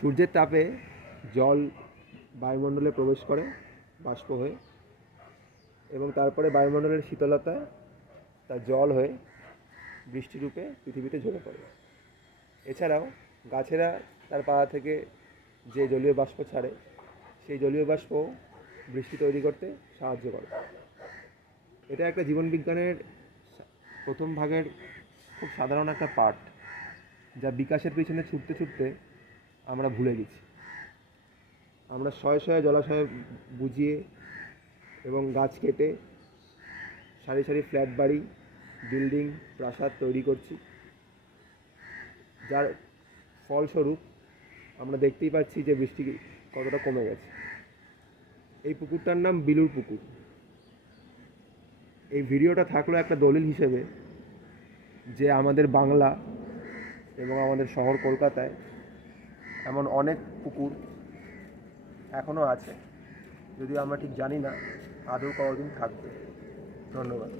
সূর্যের তাপে জল বায়ুমণ্ডলে প্রবেশ করে, বাষ্প হয়ে এবং তারপরে বায়ুমণ্ডলের শীতলতায় তা জল হয়ে বৃষ্টিরূপে পৃথিবীতে ঝরে পড়ে। এছাড়াও গাছেরা তার পাড়া থেকে যে জলীয় বাষ্প ছাড়ে, সেই জলীয় বাষ্প বৃষ্টি তৈরি করতে সাহায্য করে। এটা একটা জীবনবিজ্ঞানের প্রথম ভাগের খুব সাধারণ একটা পার্ট যা বিকাশের পিছনে ছুটতে ছুটতে আমরা ভুলে গেছি। আমরা শয়ে শয়ে জলাশয়ে বুঝিয়ে এবং গাছ কেটে সারি সারি ফ্ল্যাট বাড়ি, বিল্ডিং, প্রাসাদ তৈরি করছি। যার ফলস্বরূপ আমরা দেখতেই পাচ্ছি যে বৃষ্টি কতটা কমে গেছে। এই পুকুরটার নাম বিলুর পুকুর। এই ভিডিওটা থাকল একটা দলিল হিসেবে যে আমাদের বাংলা এবং আমাদের শহর কলকাতায় এমন অনেক পুকুর এখনও আছে যদিও আমরা ঠিক জানি না আদৌ কতদিন থাকবে। ধন্যবাদ।